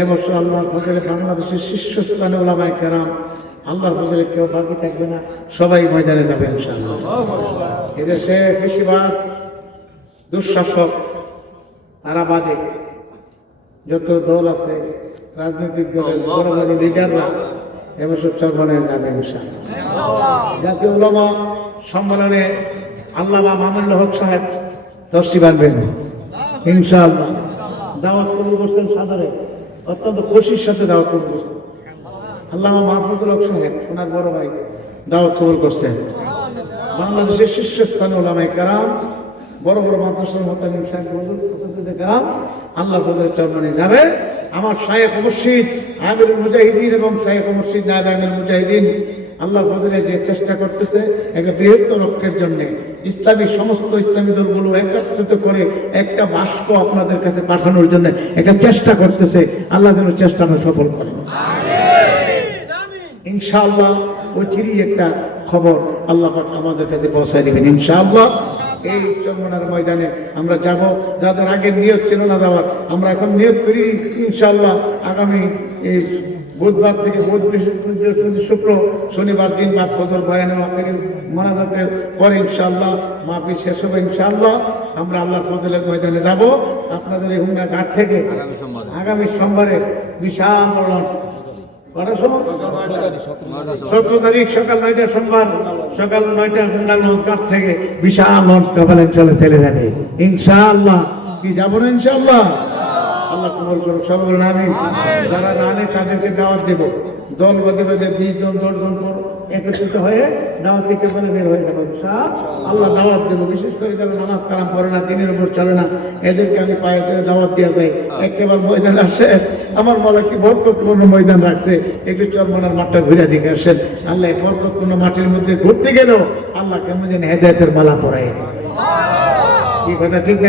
এবছর আল্লাহর ফজলে বাংলাদেশের শীর্ষস্থানে ওলামায় কেরাম আল্লাহর ফজলে কেউ বাকি থাকবে না সবাই ময়দানে যাবে ইনশাআল্লাহ। এদেশে বেশিরভাগ দুঃশাসক তারা বাদে যত দল আছে রাজনৈতিক দলের বড় বড় লিডাররা এবছর চরমনের যাবে ইনশাআল্লাহ। জাতীয় উলামা সম্মেলনে আল্লামা মামুল্লাহ হক সাহেব দর্শী বানবেন। ইনশাআল্লাহ। দাওয়াত কবুল করছেন সাদরে। অত্যন্ত খুশির সাথে দাওয়াত কবুল করছেন। আল্লামা মাহফুজুল হক সাহেব, ওনার বড় ভাই, দাওয়াত কবুল করছেন। বাংলাদেশের শীর্ষস্থানে ওলামাই কারাম, বড় বড় মাদ্রাসার মোতামিম সাহেব বলুন কারাম, আল্লাহ ফজলের চরণে যাবে। আমার শায়েখ মসজিদ আমির মুজাহিদিন এবং শায়েখ মসজিদ নায়ব আমির মুজাহিদিন আল্লাহ ফজলে যে চেষ্টা করতেছে একটা বৃহত্তর লক্ষ্যের জন্য ইসলামী সমস্ত ইসলামী দলগুলো একত্রিত করে একটা বাক্য আপনাদের কাছে পাঠানোর জন্য একটা চেষ্টা করতেছে। আল্লাহ যেন চেষ্টাটা সফল করেন ইনশাআল্লাহ ওই চিরি একটা খবর আল্লাহ আমাদের কাছে পৌঁছায় দিবেন। ইনশাআল্লাহ এই চন্মনার ময়দানে আমরা যাব। যাদের আগের নিয়ত ছিল না যাওয়ার আমরা এখন নিয়ত করি। ইনশাআল্লাহ আগামী এই বুধবার থেকে বুধ বৃহস্পতি শুক্র শনিবার দিন বা ফজর বয়ানে আপনাকে মোনাজাতের পরে ইনশাআল্লাহ মাহফিল শেষ হবে ইনশাআল্লাহ। আমরা আল্লাহ ফজলের ময়দানে যাব। আপনাদের এই হুঙ্গা ঘাট থেকে আগামী সোমবারে। বিশাল বড় সতেরো তারিখ সকাল নয়টা সোমবার। সকাল নয়টা হুন্ডা লঞ্চ থেকে বিশাল লঞ্চ কাপালেন চলে চলে যাবে ইনশাআল্লাহ। কি যাব না ইনশাআল্লাহ? আল্লাহ কবল করুক সব বলুন আমি যারা রানে তাদেরকে দাওয়াত দেবো, দল বেঁধে বেঁধে বিশ জন, দশ জন করে একত্রিত হয়ে দাওয়াত থেকে বলে বের হয়ে যাব। আল্লাহ দাওয়াত দেবো, বিশেষ করে যারা নামাজ কালাম পড়ে না, দিনের উপর চলে না, এদেরকে আমি পায়ে ধরে দাওয়াত দেওয়া যায় একটাবার ময়দান আসে, আমার মনে কি বরকতপূর্ণ ময়দান রাখছে, একটু চরমনার মাঠটা ঘুরে দিকে আসেন। আল্লাহ বরকতপূর্ণ মাঠের মধ্যে ঘুরতে গেলেও আল্লাহ কেমন যেন হেদায়তের মালা পড়াই কি কথা, ঠিক না